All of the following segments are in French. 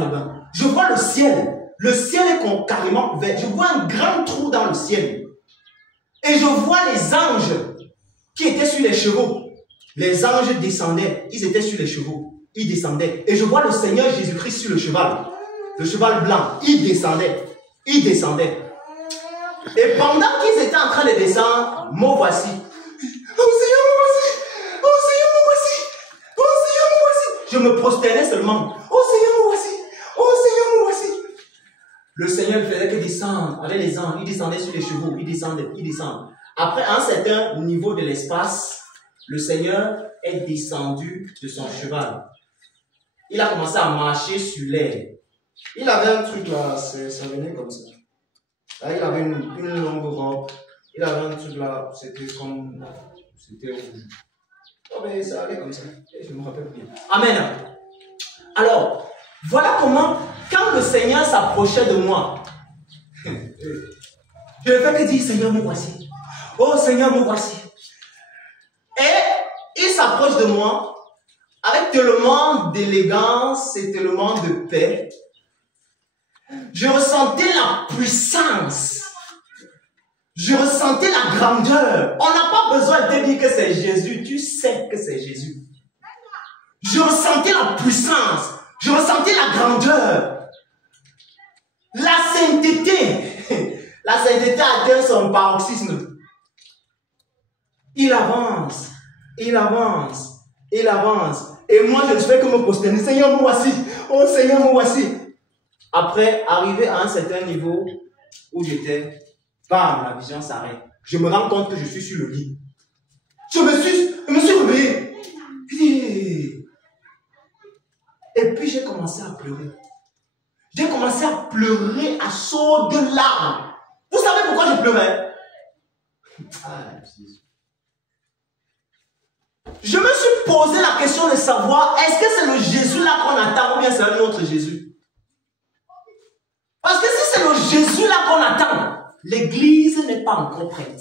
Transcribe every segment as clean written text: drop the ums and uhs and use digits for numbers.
le bain. Je vois le ciel. Le ciel est carrément ouvert. Je vois un grand trou dans le ciel. Et je vois les anges qui étaient sur les chevaux. Les anges descendaient. Ils étaient sur les chevaux. Ils descendaient. Et je vois le Seigneur Jésus-Christ sur le cheval. Le cheval blanc. Il descendait. Il descendait. Et pendant qu'ils étaient en train de descendre, me voici. Oh Seigneur, me voici. Oh Seigneur, me voici. Oh Seigneur, me voici. Je me prosternais seulement. Oh Seigneur, me voici. Oh Seigneur, me voici. Le Seigneur ne faisait que descendre avec les anges. Il descendait sur les chevaux. Il descendait. Il descendait. Après un certain niveau de l'espace, le Seigneur est descendu de son cheval. Il a commencé à marcher sur l'air. Il avait un truc là, ça venait comme ça. Là, il avait une longue robe. Il avait un truc là, c'était comme... C'était rouge. Oh, mais ça allait comme ça. Je me rappelle bien. Amen. Alors, voilà comment, quand le Seigneur s'approchait de moi, je ne fais que dire, Seigneur, me voici. Oh, Seigneur, me voici. Et il s'approche de moi avec tellement d'élégance et tellement de paix. Je ressentais la puissance. Je ressentais la grandeur. On n'a pas besoin de te dire que c'est Jésus. Tu sais que c'est Jésus. Je ressentais la puissance. Je ressentais la grandeur. La sainteté. La sainteté atteint son paroxysme. Il avance. Il avance. Il avance. Et moi, je ne fais que me prosterner. Seigneur, me voici. Oh Seigneur, me voici. Après, arrivé à un certain niveau où j'étais, bam, la vision s'arrête. Je me rends compte que je suis sur le lit. Je me suis réveillé. Et puis j'ai commencé à pleurer. J'ai commencé à pleurer à chaudes de larmes. Vous savez pourquoi je pleurais? Je me suis posé la question de savoir, est-ce que c'est le Jésus là qu'on attend ou bien c'est un autre Jésus? Parce que si c'est le Jésus là qu'on attend, l'église n'est pas encore prête.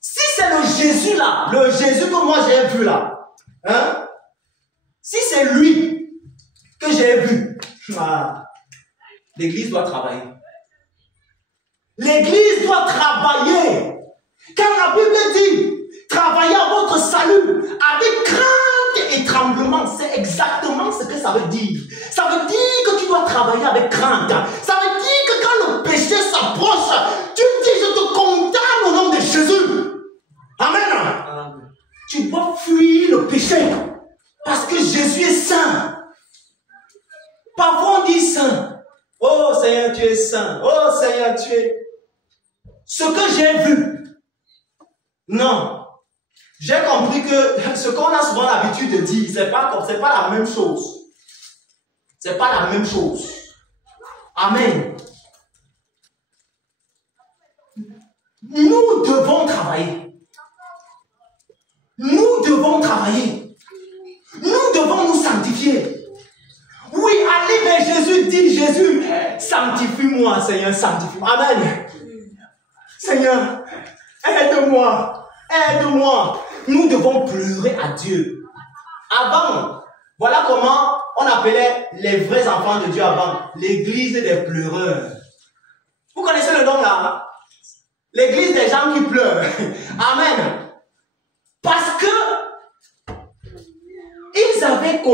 Si c'est le Jésus là, le Jésus que moi j'ai vu là, hein, si c'est lui que j'ai vu, l'église doit travailler. L'église doit travailler. Car la Bible dit, travaillez à votre salut avec crainte et tremblement. C'est exactement ce que ça veut dire. Ça veut dire que tu dois travailler avec crainte. Ça veut dire que quand le péché s'approche, tu dis, je te condamne au nom de Jésus. Amen. Tu dois fuir le péché. Parce que Jésus est saint. Parfois on dit saint. Oh Seigneur, tu es saint. Oh Seigneur, tu es... Ce que j'ai vu. Non. J'ai compris que ce qu'on a souvent l'habitude de dire, c'est pas la même chose. C'est pas la même chose. Amen. Nous devons travailler. Nous devons travailler. Nous devons nous sanctifier. Oui, allez vers Jésus, dit Jésus, sanctifie-moi, Seigneur, sanctifie-moi. Amen. Seigneur, aide-moi, aide-moi. Nous devons pleurer à Dieu. Avant, voilà comment on appelait les vrais enfants de Dieu avant, l'église des pleureurs. Vous connaissez le nom là? L'église des gens qui pleurent. Amen. Parce que ils avaient